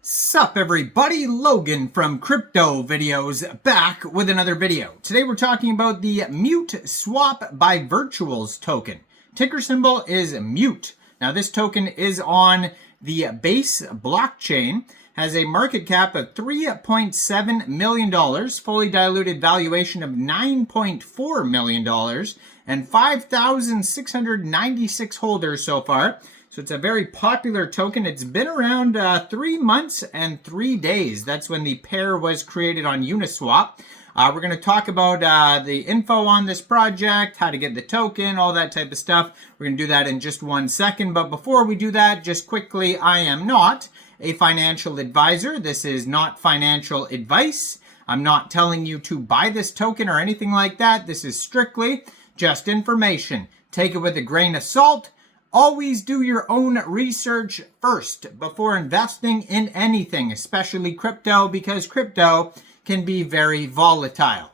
Sup everybody, Logan from Crypto Videos back with another video. Today we're talking about the Mute Swap by Virtuals token. Ticker symbol is MUTE. Now this token is on the Base blockchain, has a market cap of $3.7 million, fully diluted valuation of $9.4 million, and 5,696 holders so far. So it's a very popular token. It's been around 3 months and 3 days. That's when the pair was created on Uniswap. We're going to talk about the info on this project, how to get the token, all that type of stuff. We're going to do that in just 1 second. But before we do that, just quickly, I am not a financial advisor. This is not financial advice. I'm not telling you to buy this token or anything like that. This is strictly just information. Take it with a grain of salt. Always do your own research first before investing in anything, especially crypto, because crypto can be very volatile.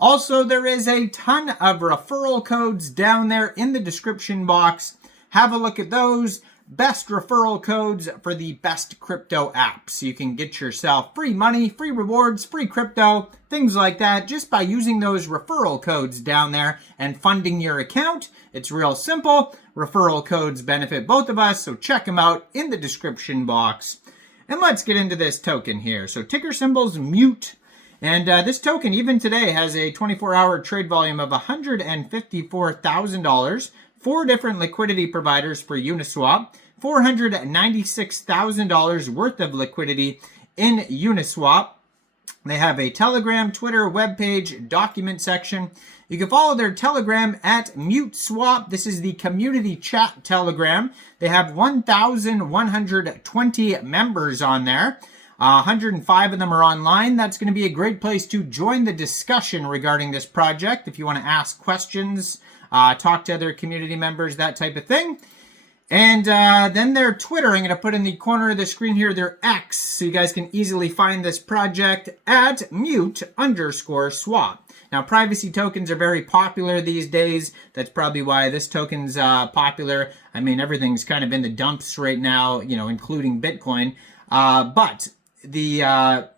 Also, there is a ton of referral codes down there in the description box. Have a look at those. Best referral codes for the best crypto apps. You can get yourself free money, free rewards, free crypto, things like that, just by using those referral codes down there and funding your account. It's real simple. Referral codes benefit both of us, so check them out in the description box. And let's get into this token here. So ticker symbol's MUTE. And this token, even today, has a 24-hour trade volume of $154,000. 4 different liquidity providers for Uniswap, $496,000 worth of liquidity in Uniswap. They have a Telegram, Twitter, webpage, document section. You can follow their Telegram at MuteSwap. This is the community chat Telegram. They have 1,120 members on there. 105 of them are online. That's going to be a great place to join the discussion regarding this project if you want to ask questions, talk to other community members, that type of thing. And then their Twitter, I'm going to put in the corner of the screen here, their X, so you guys can easily find this project at mute_swap. Now, privacy tokens are very popular these days. That's probably why this token's popular. I mean, everything's kind of in the dumps right now, you know, including Bitcoin. But the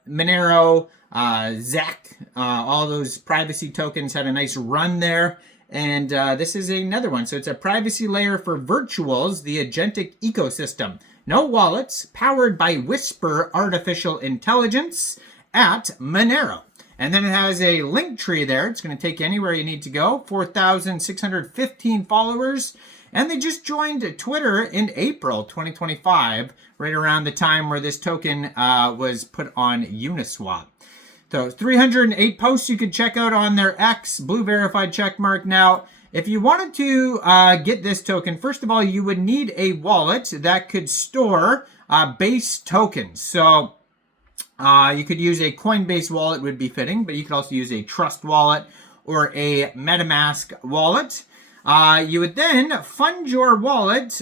Monero, ZEC, all those privacy tokens had a nice run there. And this is another one. So it's a privacy layer for virtuals, the agentic ecosystem. No wallets, powered by Whisper Artificial Intelligence at Monero. And then it has a link tree there. It's going to take you anywhere you need to go. 4,615 followers. And they just joined Twitter in April 2025, right around the time where this token was put on Uniswap. So 308 posts you could check out on their X, blue verified checkmark. Now, if you wanted to get this token, first of all, you would need a wallet that could store base tokens. So you could use a Coinbase wallet would be fitting, but you could also use a Trust wallet or a MetaMask wallet. You would then fund your wallet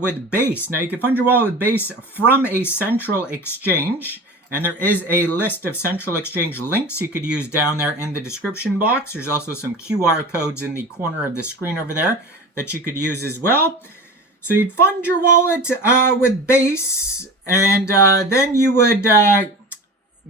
with Base. Now, you can fund your wallet with Base from a central exchange. And there is a list of central exchange links you could use down there in the description box. There's also some QR codes in the corner of the screen over there that you could use as well. So you'd fund your wallet with Base, and then you would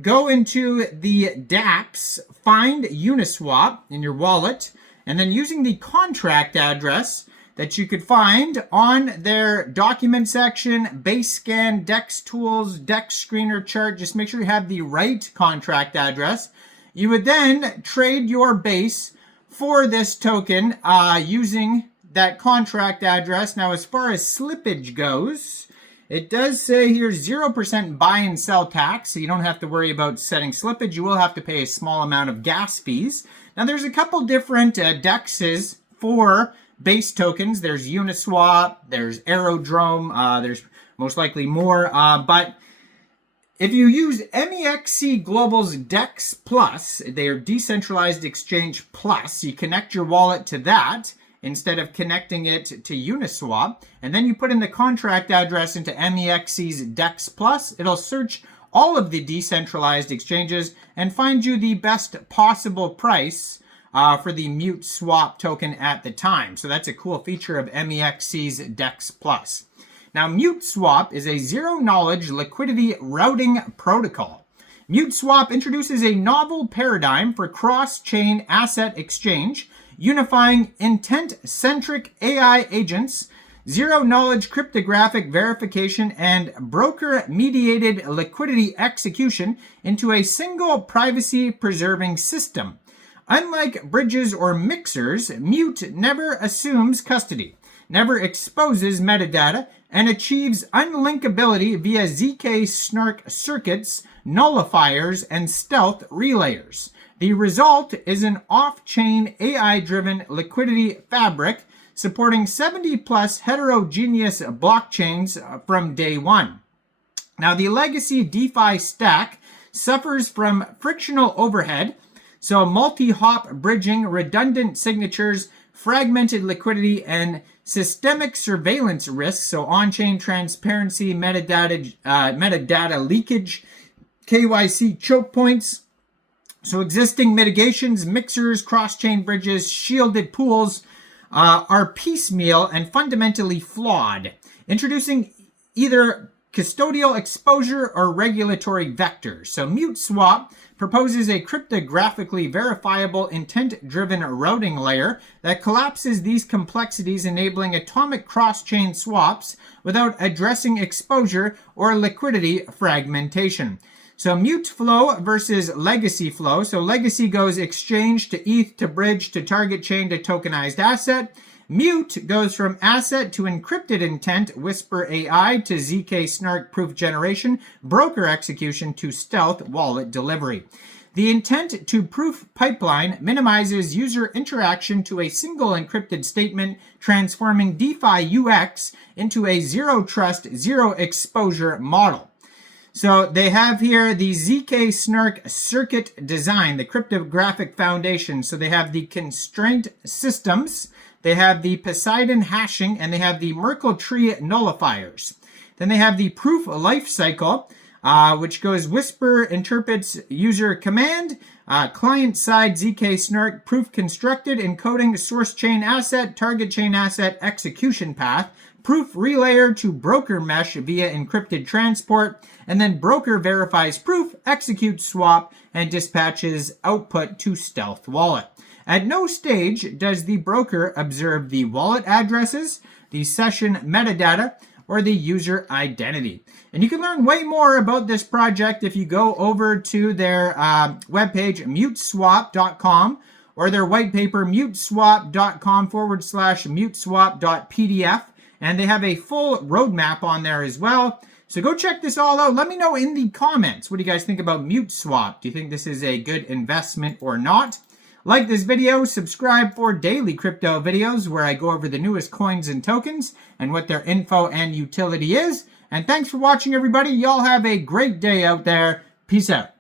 go into the dApps, find Uniswap in your wallet, and then using the contract address that you could find on their document section, Base Scan, Dex Tools, Dex Screener Chart. Just make sure you have the right contract address. You would then trade your Base for this token using that contract address. Now, as far as slippage goes, it does say here 0% buy and sell tax, so you don't have to worry about setting slippage. You will have to pay a small amount of gas fees. Now, there's a couple different DEXs for Base tokens. There's Uniswap, there's Aerodrome, there's most likely more. But if you use MEXC Global's DEX Plus, their decentralized exchange plus, you connect your wallet to that instead of connecting it to Uniswap, and then you put in the contract address into MEXC's DEX Plus, it'll search all of the decentralized exchanges and find you the best possible price for the Mute Swap token at the time. So that's a cool feature of MEXC's DEX Plus. Now, MuteSwap is a zero-knowledge liquidity routing protocol. MuteSwap introduces a novel paradigm for cross-chain asset exchange, unifying intent-centric AI agents, zero-knowledge cryptographic verification, and broker-mediated liquidity execution into a single privacy-preserving system. Unlike bridges or mixers, Mute never assumes custody, never exposes metadata, and achieves unlinkability via ZK snark circuits, nullifiers, and stealth relayers. The result is an off-chain AI-driven liquidity fabric supporting 70-plus heterogeneous blockchains from day one. Now, the legacy DeFi stack suffers from frictional overhead, so multi-hop bridging, redundant signatures, fragmented liquidity, and systemic surveillance risks, so on-chain transparency, metadata leakage, KYC choke points. So existing mitigations, mixers, cross-chain bridges, shielded pools are piecemeal and fundamentally flawed, introducing either custodial exposure or regulatory vectors. So MuteSwap proposes a cryptographically verifiable intent-driven routing layer that collapses these complexities, enabling atomic cross-chain swaps without addressing exposure or liquidity fragmentation. So Mute flow versus legacy flow. So legacy goes exchange to ETH to bridge to target chain to tokenized asset. Mute goes from asset to encrypted intent, Whisper AI to ZK snark proof generation, broker execution to stealth wallet delivery. The intent to proof pipeline minimizes user interaction to a single encrypted statement, transforming DeFi UX into a zero trust, zero exposure model. So they have here the ZK snark circuit design, the cryptographic foundation. So they have the constraint systems, they have the Poseidon hashing, and they have the Merkle tree nullifiers. Then they have the proof lifecycle, which goes Whisper interprets user command, client-side ZK snark, proof constructed, encoding source chain asset, target chain asset, execution path, proof relayer to broker mesh via encrypted transport, and then broker verifies proof, executes swap, and dispatches output to stealth wallet. At no stage does the broker observe the wallet addresses, the session metadata, or the user identity. And you can learn way more about this project if you go over to their webpage, muteswap.com, or their white paper, muteswap.com/muteswap.pdf. And they have a full roadmap on there as well. So go check this all out. Let me know in the comments, what do you guys think about MuteSwap? Do you think this is a good investment or not? Like this video, subscribe for daily crypto videos where I go over the newest coins and tokens and what their info and utility is. And thanks for watching, everybody. Y'all have a great day out there. Peace out.